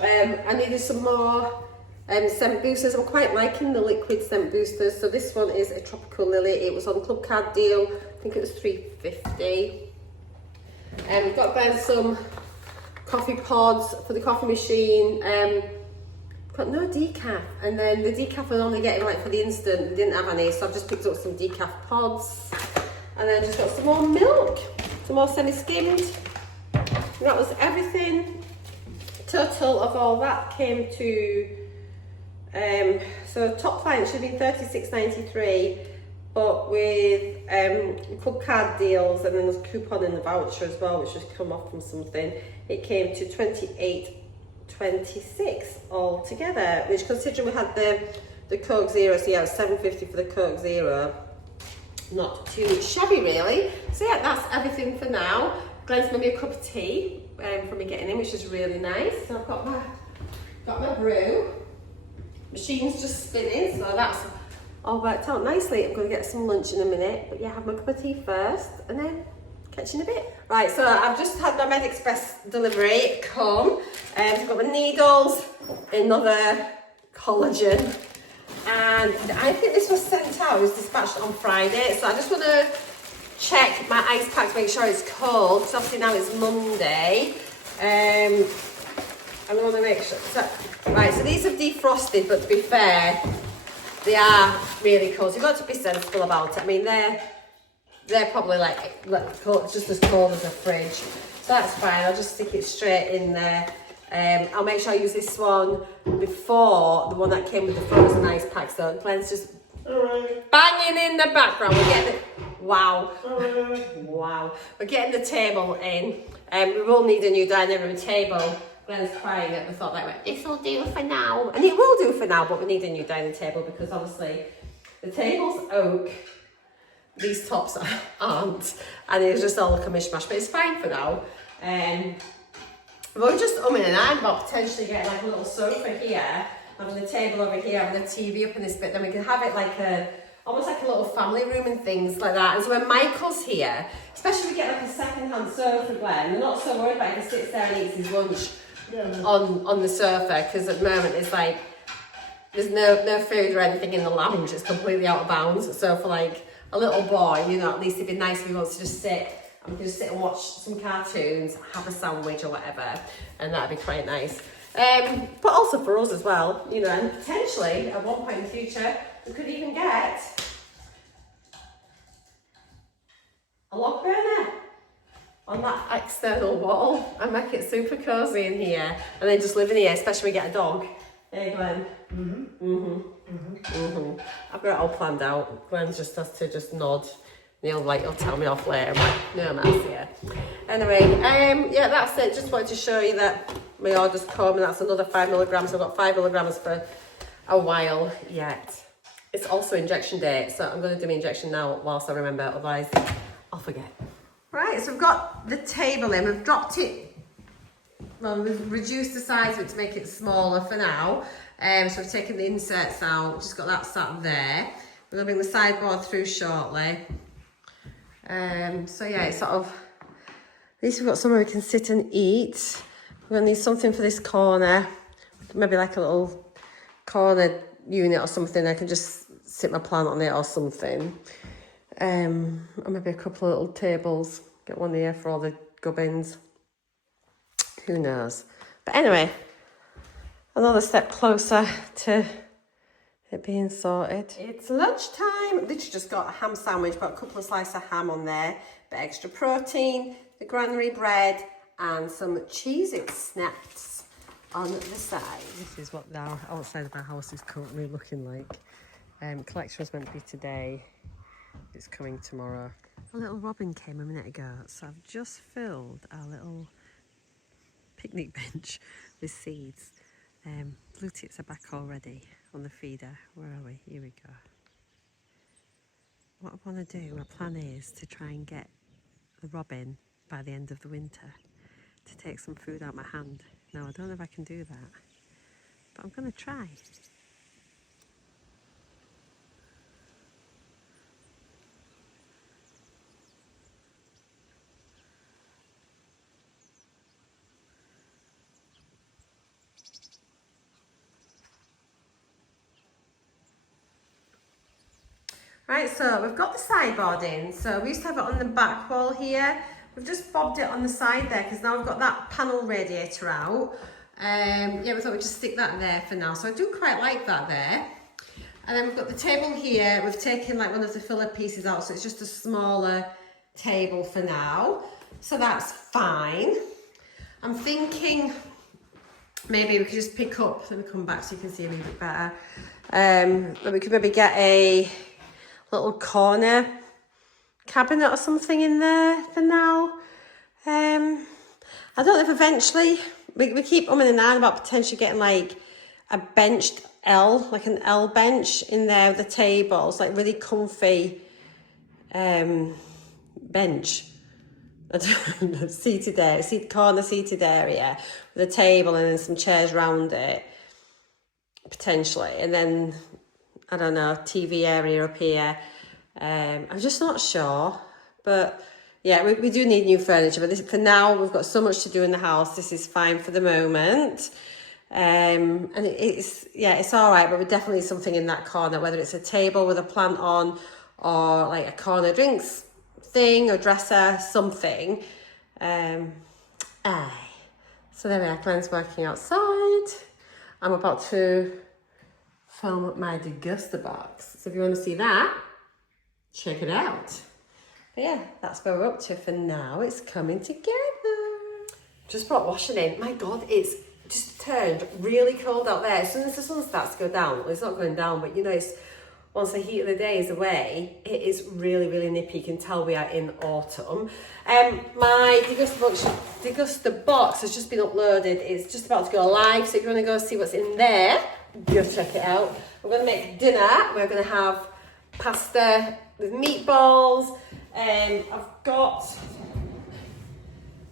I needed some more scent boosters. I'm quite liking the liquid scent boosters. So this one is a Tropical Lily. It was on club card deal. I think it was $3.50. Got Glenn some coffee pods for the coffee machine. Got no decaf, and then the decaf was only getting like for the instant. We didn't have any, so I've just picked up some decaf pods, and then just got some more milk, some more semi-skimmed. That was everything. Total of all that came to so top line should be $36.93. But with club card deals and then there's a coupon in the voucher as well, which has come off from something, it came to $28.26 altogether, which considering we had the Coke Zero, so yeah, it was $7.50 for the Coke Zero. Not too shabby really. So yeah, that's everything for now. Glenn's made me a cup of tea for me getting in, which is really nice. So I've got my brew. Machine's just spinning, so that's all worked out nicely. I'm going to get some lunch in a minute, but yeah, have my cup of tea first and then catch you in a bit. Right, so I've just had my Med Express delivery come. I've got my needles, another collagen, and I think this was sent out, it was dispatched on Friday, so I just want to check my ice pack to make sure it's cold, because obviously now it's Monday. I want to make sure. So, right, so these have defrosted, but to be fair, they are really cold. So you've got to be sensible about it. I mean, they're probably like just as cold as a fridge. So that's fine. I'll just stick it straight in there. I'll make sure I use this one before the one that came with the frozen ice pack. So Glenn's just banging in the background. We're getting it. Wow. Wow. We're getting the table in. We will need a new dining room table. Glenn's crying at the thought that this will do for now. And it will do for now, but we need a new dining table because obviously the table's oak, these tops aren't, and it's just all like a mishmash, but it's fine for now. We're just umming and ahhing about potentially getting like a little sofa here, having a table over here, having a TV up in this bit, then we can have it like almost like a little family room and things like that. And so when Michael's here, especially if we get like a second-hand sofa, Glenn, we're not so worried about it. He sits there and eats his lunch on the sofa, because at the moment it's like there's no food or anything in the lounge. It's completely out of bounds. So for like a little boy, you know, at least it'd be nice if he wants to just sit and we can just sit and watch some cartoons, have a sandwich or whatever, and that'd be quite nice. But also for us as well, you know, and potentially at one point in the future we could even get a log burner on that external wall and make it super cozy in here, and then just live in here, especially when we get a dog. Hey Glenn. I've got it all planned out. Glenn just has to just nod. And he'll tell me off later. I'm like, no, Marcea. Anyway, yeah, that's it. Just wanted to show you that my order's come, and that's another 5 milligrams. I've got 5 milligrams for a while yet. It's also injection day, so I'm going to do my injection now whilst I remember, otherwise I'll forget. Right, so we've got the table in, we've dropped it, well, we've reduced the size of it to make it smaller for now. So we've taken the inserts out, just got that sat there. We're gonna bring the sideboard through shortly. So yeah, it's sort of, at least we've got somewhere we can sit and eat. We're gonna need something for this corner, maybe like a little corner unit or something. I can just sit my plant on it or something. And maybe a couple of little tables. Get one here for all the gubbins. Who knows? But anyway, another step closer to it being sorted. It's lunchtime. Literally just got a ham sandwich, got a couple of slices of ham on there, bit extra protein, the granary bread, and some Cheez-It snacks on the side. This is what our outside of our house is currently looking like. Collection was meant to be today. It's coming tomorrow. A little robin came a minute ago, so I've just filled our little picnic bench with seeds. Blue tits are back already on the feeder. Where are we? Here we go. What I want to do, my plan is to try and get the robin by the end of the winter to take some food out of my hand. Now, I don't know if I can do that, but I'm going to try. Right, so we've got the sideboard in. So we used to have it on the back wall here. We've just bobbed it on the side there because now we've got that panel radiator out. Yeah, we thought we'd just stick that there for now. So I do quite like that there. And then we've got the table here. We've taken like one of the filler pieces out, so it's just a smaller table for now. So that's fine. I'm thinking maybe we could just pick up, let me come back so you can see a little bit better. But we could maybe get a little corner cabinet or something in there for now. I don't know if eventually, we keep umming and ahhing about potentially getting like a benched L, like an L bench in there with the tables, like really comfy bench. Seated there, corner seated area with a table and then some chairs around it, potentially. And then, I don't know, TV area up here. I'm just not sure. But yeah, we do need new furniture. But for now, we've got so much to do in the house. This is fine for the moment. And it's all right. But we definitely need something in that corner, whether it's a table with a plant on or like a corner drinks thing or dresser, something. So there we are, Glenn's working outside. I'm about to film up my DEGUSTABOX. So if you want to see that, check it out. But yeah, that's where we're up to for now. It's coming together. Just brought washing in. My God, it's just turned really cold out there. As soon as the sun starts to go down, well, it's not going down, but you know, it's once the heat of the day is away, it is really, really nippy. You can tell we are in autumn. My DEGUSTABOX has just been uploaded. It's just about to go live. So if you want to go see what's in there, go check it out. We're going to make dinner. We're going to have pasta with meatballs. I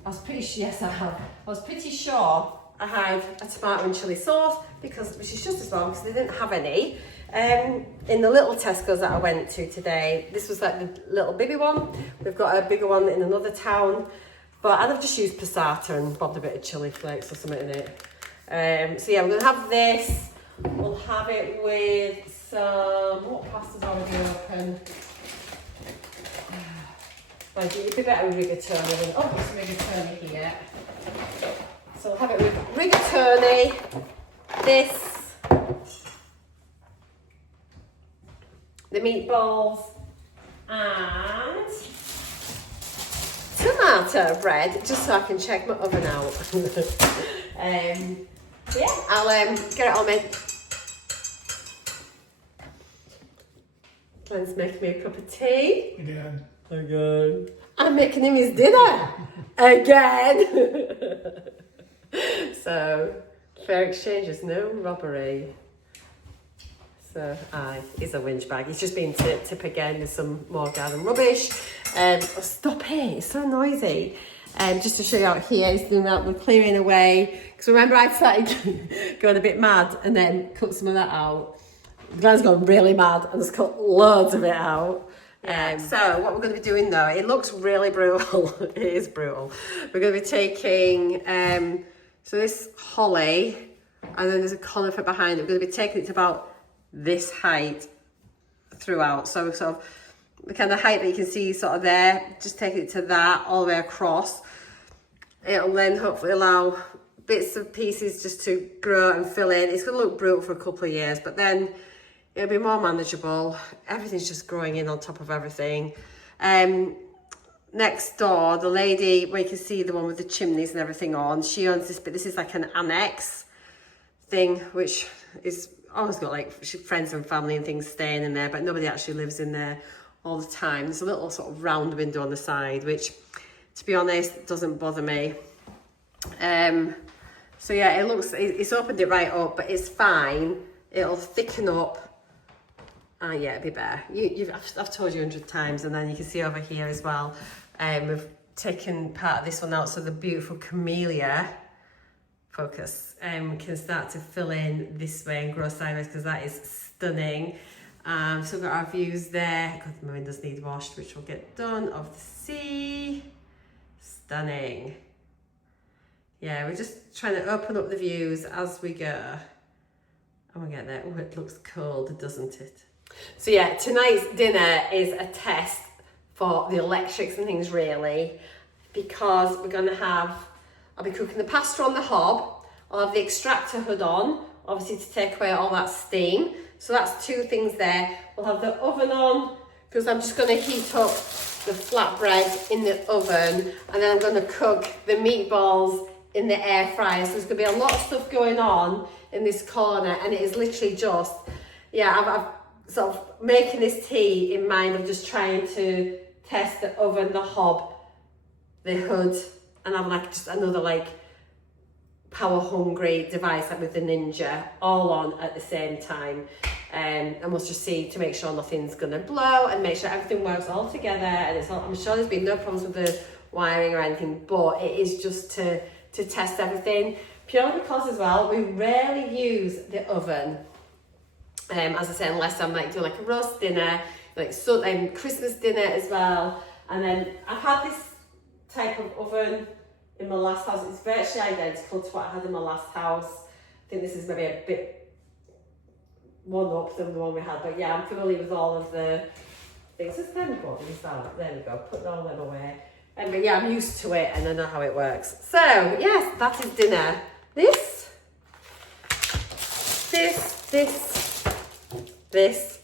was pretty sure I had a tomato and chilli sauce which is just as well because they didn't have any. In the little Tesco's that I went to today, this was like the little baby one. We've got a bigger one in another town, but I've just used passata and bobbed a bit of chilli flakes or something in it. So yeah, we're gonna have this. We'll have it with some, what pasta's already open? Like, it'd be better with rigatoni than, oh, there's some rigatoni here. So we'll have it with rigatoni, this, the meatballs, and tomato bread, just so I can check my oven out. So yeah, I'll get it all made. Glenn's making me a cup of tea. Again. I'm making him his dinner. Again. So, fair exchange is no robbery. So, he's a whinge bag. He's just been tip again with some more garden rubbish. Stop it, it's so noisy. Just to show you out here, it's doing that, we're clearing away. Because remember I started going a bit mad and then cut some of that out. Glenn's gone really mad and has cut loads of it out. So what we're going to be doing though, it looks really brutal. It is brutal. We're going to be taking, so this holly, and then there's a conifer behind it. We're going to be taking it to about this height throughout. So sort of the kind of height that you can see sort of there, just taking it to that all the way across. It'll then hopefully allow bits of pieces just to grow and fill in. It's going to look brutal for a couple of years, but then it'll be more manageable. Everything's just growing in on top of everything. Next door, the lady, where you can see the one with the chimneys and everything on, she owns this, but this is like an annex thing, which is always got like friends and family and things staying in there, but nobody actually lives in there all the time. There's a little sort of round window on the side, which, to be honest, doesn't bother me. So yeah, it looks, it's opened it right up, but it's fine. It'll thicken up. Yeah, it'll be better. I've told you 100 times, and then you can see over here as well. We've taken part of this one out, so the beautiful camellia, focus, can start to fill in this way and grow sideways, because that is stunning. So we've got our views there. God, my windows need washed, which will get done, of the sea. Stunning. Yeah, we're just trying to open up the views as we go. And we'll get there. Oh, it looks cold, doesn't it? So yeah, tonight's dinner is a test for the electrics and things, really, because we're going to have, I'll be cooking the pasta on the hob. I'll have the extractor hood on, obviously to take away all that steam. So that's two things there. We'll have the oven on, because I'm just going to heat up the flatbread in the oven, and then I'm going to cook the meatballs in the air fryer. So there's going to be a lot of stuff going on in this corner, and it is literally just, yeah, I've sort of making this tea in mind of just trying to test the oven, the hob, the hood, and I'm like just another like power hungry device like with the Ninja all on at the same time. And we'll just see to make sure nothing's gonna blow and make sure everything works all together, and it's all, I'm sure there's been no problems with the wiring or anything, but it is just to test everything, purely because as well we rarely use the oven, as I say, unless I'm like doing like a roast dinner, like so Christmas dinner as well. And then I've had this type of oven in my last house. It's virtually identical to what I had in my last house. I think this is maybe a bit one up than the one we had, but yeah, I'm familiar with all of the things. Just there we go, there we go, put all them away. But yeah, I'm used to it and I know how it works. So yes, that is dinner. This.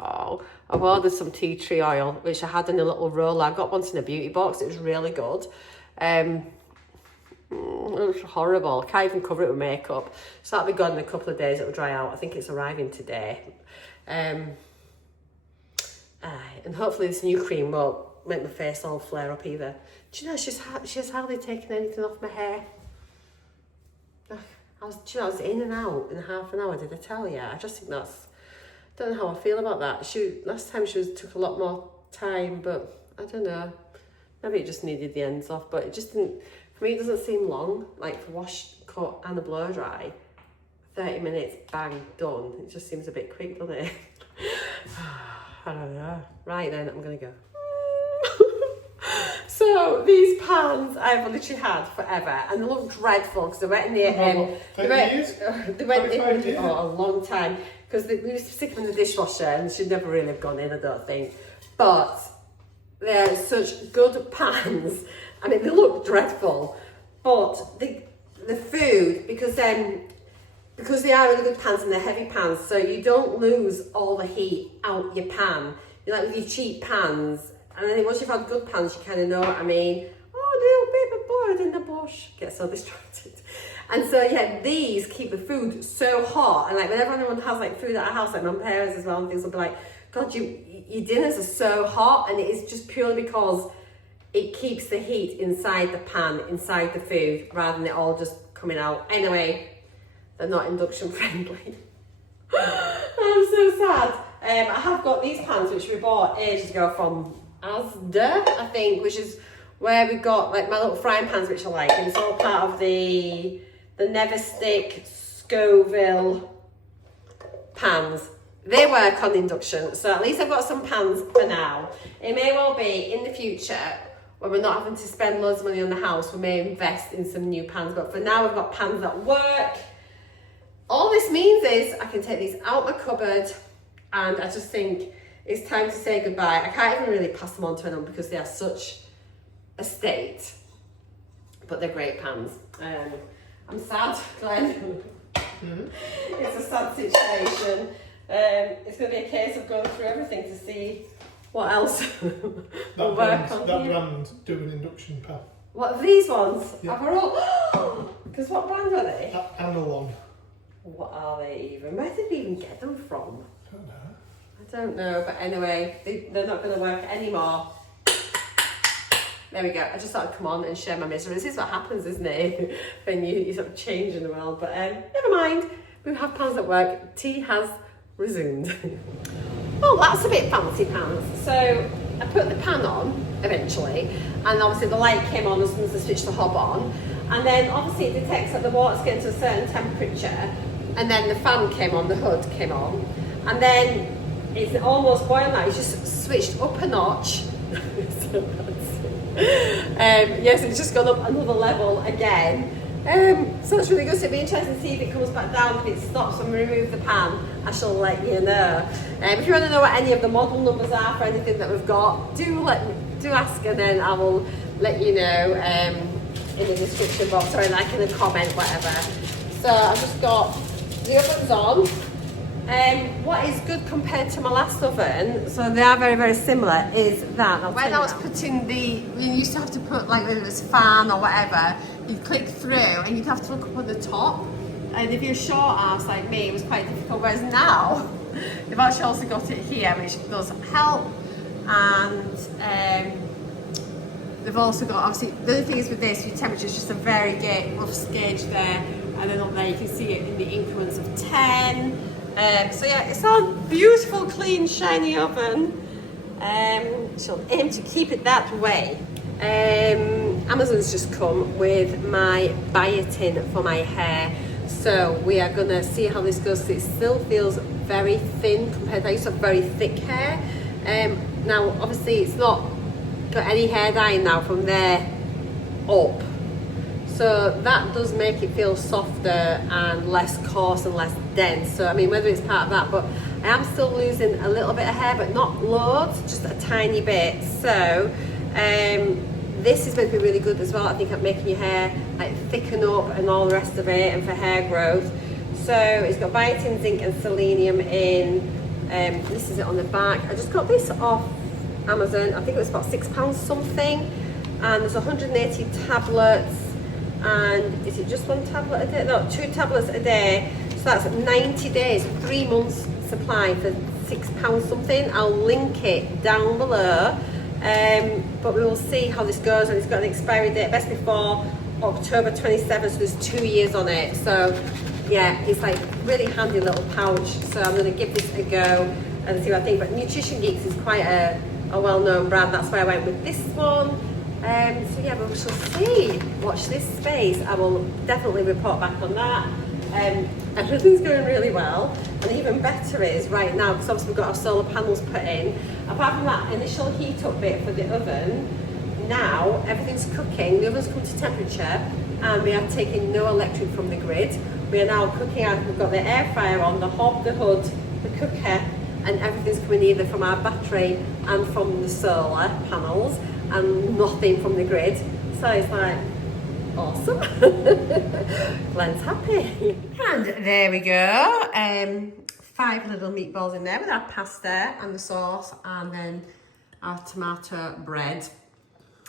Oh, I've ordered some tea tree oil, which I had in a little roller. I got once in a beauty box. It was really good. It was horrible. I can't even cover it with makeup. So that'll be gone in a couple of days. It'll dry out. I think it's arriving today. And hopefully this new cream won't make my face all flare up either. Do you know, she's hardly taken anything off my hair. I was in and out in half an hour, did I tell you? I just think that's, don't know how I feel about that. Last time she took a lot more time, but I don't know. Maybe it just needed the ends off, but it just didn't, for me it doesn't seem long, like for wash, cut and a blow dry. 30 minutes, bang, done. It just seems a bit quick, doesn't it? I don't know. Right then, I'm gonna go. So these pans I've literally had forever, and they look dreadful because they went in the they went in a long time, because we used to stick them in the dishwasher and should never really have gone in, I don't think. But they're such good pans. I mean, they look dreadful, but the food, because they are really good pans and they're heavy pans, so you don't lose all the heat out your pan. You like with your cheap pans. And then once you've had good pans, you kind of know what I mean. Oh, little bit of bird in the bush. Get so distracted. And so, yeah, these keep the food so hot. And like whenever anyone has like food at our house, like my parents as well, and things will be like, God, your dinners are so hot. And it is just purely because it keeps the heat inside the pan, inside the food, rather than it all just coming out. Anyway, they're not induction friendly. I'm so sad. I have got these pans, which we bought ages ago from Asda, I think, which is where we got like my little frying pans, which I like, and it's all part of the Neverstick Scoville pans. They work on induction, so at least I've got some pans for now. It may well be in the future when we're not having to spend loads of money on the house, we may invest in some new pans, but for now we've got pans that work. All this means is I can take these out my cupboard, and I just think it's time to say goodbye. I can't even really pass them on to anyone because they are such a state, but they're great pans. I'm sad, Glenn. It's a sad situation. It's going to be a case of going through everything to see what else will work on that here. brand do an induction pan. What are these ones? Yeah. Because what brand are they? Analog. What are they even? Where did we even get them from? I don't know. I don't know, but anyway, they're not going to work anymore. There we go. I just thought I'd come on and share my misery. This is what happens, isn't it? When you sort of change in the world. But never mind. We have pans that work. Tea has resumed. Oh, that's a bit fancy pans. So I put the pan on eventually, and obviously the light came on as soon as I switched the hob on. And then obviously it detects that the water's getting to a certain temperature, and then the fan came on, the hood came on, and then it's almost boiling now. It's just switched up a notch. Yes, it's just gone up another level again. So it's really good. So it'll be interesting to see if it comes back down. If it stops when we remove the pan, I shall let you know. If you want to know what any of the model numbers are for anything that we've got, do ask, and then I will let you know in the description box or like in a comment, whatever. So I've just got the ovens on. What is good compared to my last oven, so they are very, very similar, is that when I was putting we used to have to put, like, whether it was fan or whatever, you'd click through and you'd have to look up on the top, and if you're short ass like me, it was quite difficult, whereas now they've actually also got it here, which does help. And they've also got, obviously, the other thing is with this, your temperature is just a very rough gauge there, and then up there you can see it in the increments of 10. So yeah, it's a beautiful, clean, shiny oven. So aim to keep it that way. Amazon's just come with my biotin for my hair. So we are gonna see how this goes. It still feels very thin compared to, I used to have very thick hair. Now obviously it's not got any hair dye now from there up. So that does make it feel softer and less coarse and less dense. So I mean, whether it's part of that, but I am still losing a little bit of hair, but not loads, just a tiny bit. So this is meant to be really good as well. I think at making your hair like thicken up and all the rest of it, and for hair growth. So it's got biotin, zinc and selenium in. This is it on the back. I just got this off Amazon. I think it was about £6 something. And there's 180 tablets. And is it just one tablet a day? No, 2 tablets a day. So that's 90 days, 3 months supply for £6 something. I'll link it down below. But we will see how this goes, and it's got an expiry date best before October 27, so there's 2 years on it. So yeah, it's like really handy little pouch. So I'm going to give this a go and see what I think. But Nutrition Geeks is quite a well-known brand. That's why I went with this one. So yeah, we shall see. Watch this space. I will definitely report back on that. Everything's going really well, and even better is right now, because obviously we've got our solar panels put in. Apart from that initial heat up bit for the oven, now everything's cooking. The oven's come to temperature, and we are taking no electric from the grid. We are now cooking out. We've got the air fryer on, the hob, the hood, the cooker, and everything's coming either from our battery and from the solar panels, and nothing from the grid. So it's like awesome. Glenn's happy. And there we go. 5 little meatballs in there with our pasta and the sauce, and then our tomato bread,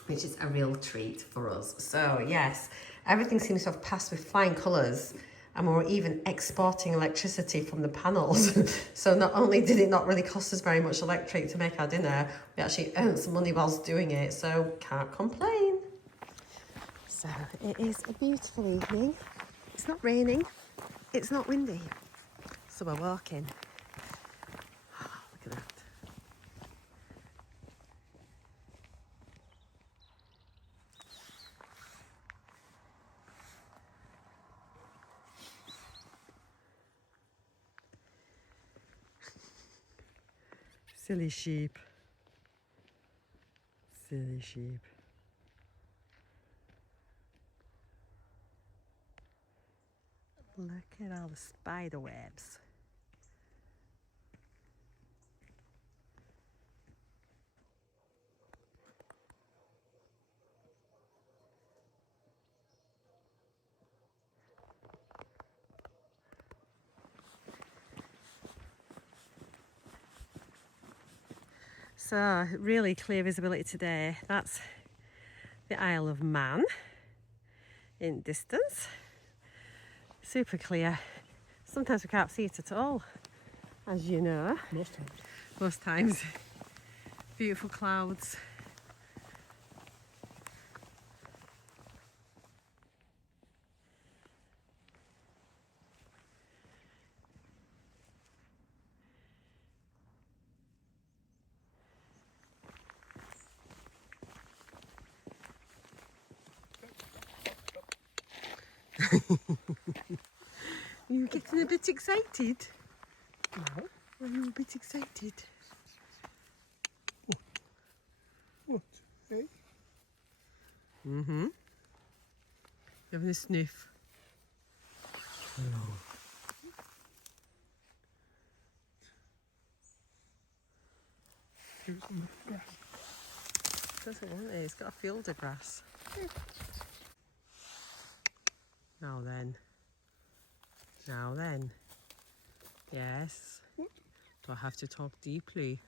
which is a real treat for us. So yes, everything seems to have passed with flying colours, and we're even exporting electricity from the panels. So not only did it not really cost us very much electric to make our dinner, we actually earned some money whilst doing it, so can't complain. So it is a beautiful evening. It's not raining, it's not windy, so we're walking. Oh, look at that. Silly sheep. Silly sheep. Look at all the spider webs. So really clear visibility today. That's the Isle of Man in distance. Super clear. Sometimes we can't see it at all, as you know. Most times. Most times. Beautiful clouds. Are you getting a bit excited? No. Are you a bit excited? What? Hey? Mm-hmm. You having a sniff? Hello. Give it some grass. Doesn't want it, it's got a field of grass. Now then. Now then. Yes. What? Do I have to talk deeply?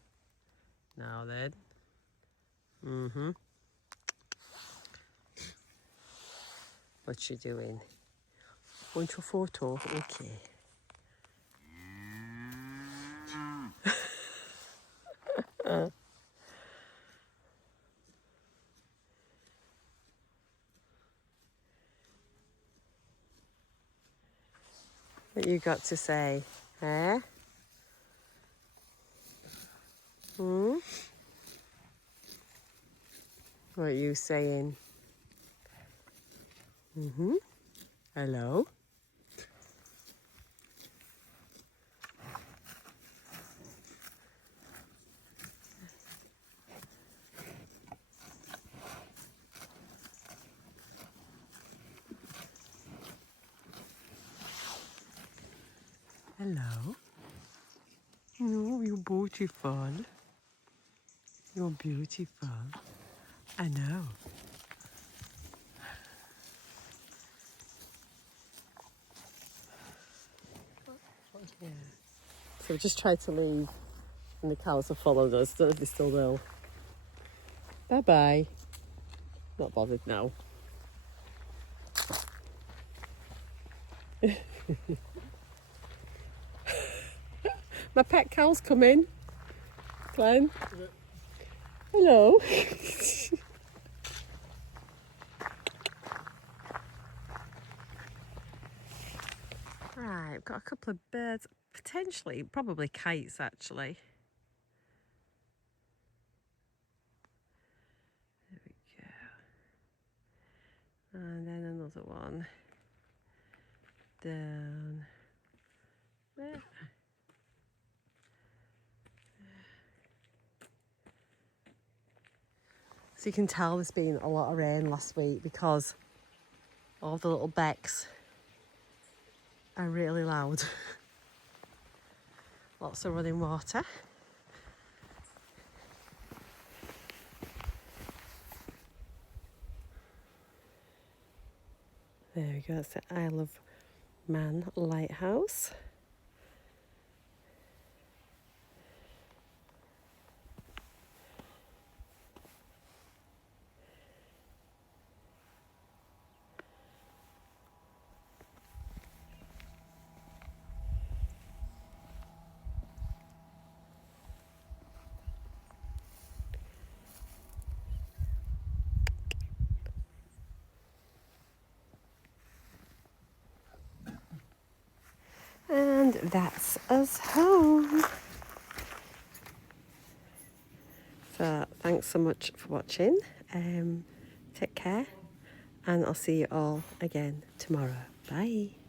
Now then. Mm-hmm. What you doing? Want your photo? Okay. What you got to say? Eh? Hmm? What are you saying? Mm-hmm. Hello? Hello? Oh, you're beautiful. You're beautiful. I know. Yeah. So we just tried to leave and the cows have followed us. Don't know if they still will. Bye-bye. Not bothered now. My pet cow's coming. Glenn. Hello. Right, I've got a couple of birds. Potentially, probably kites actually. There we go. And then another one. Down there. So you can tell there's been a lot of rain last week because all the little becks are really loud. Lots of running water. There we go, that's the Isle of Man lighthouse. And that's us home. So thanks so much for watching. Take care and I'll see you all again tomorrow. Bye.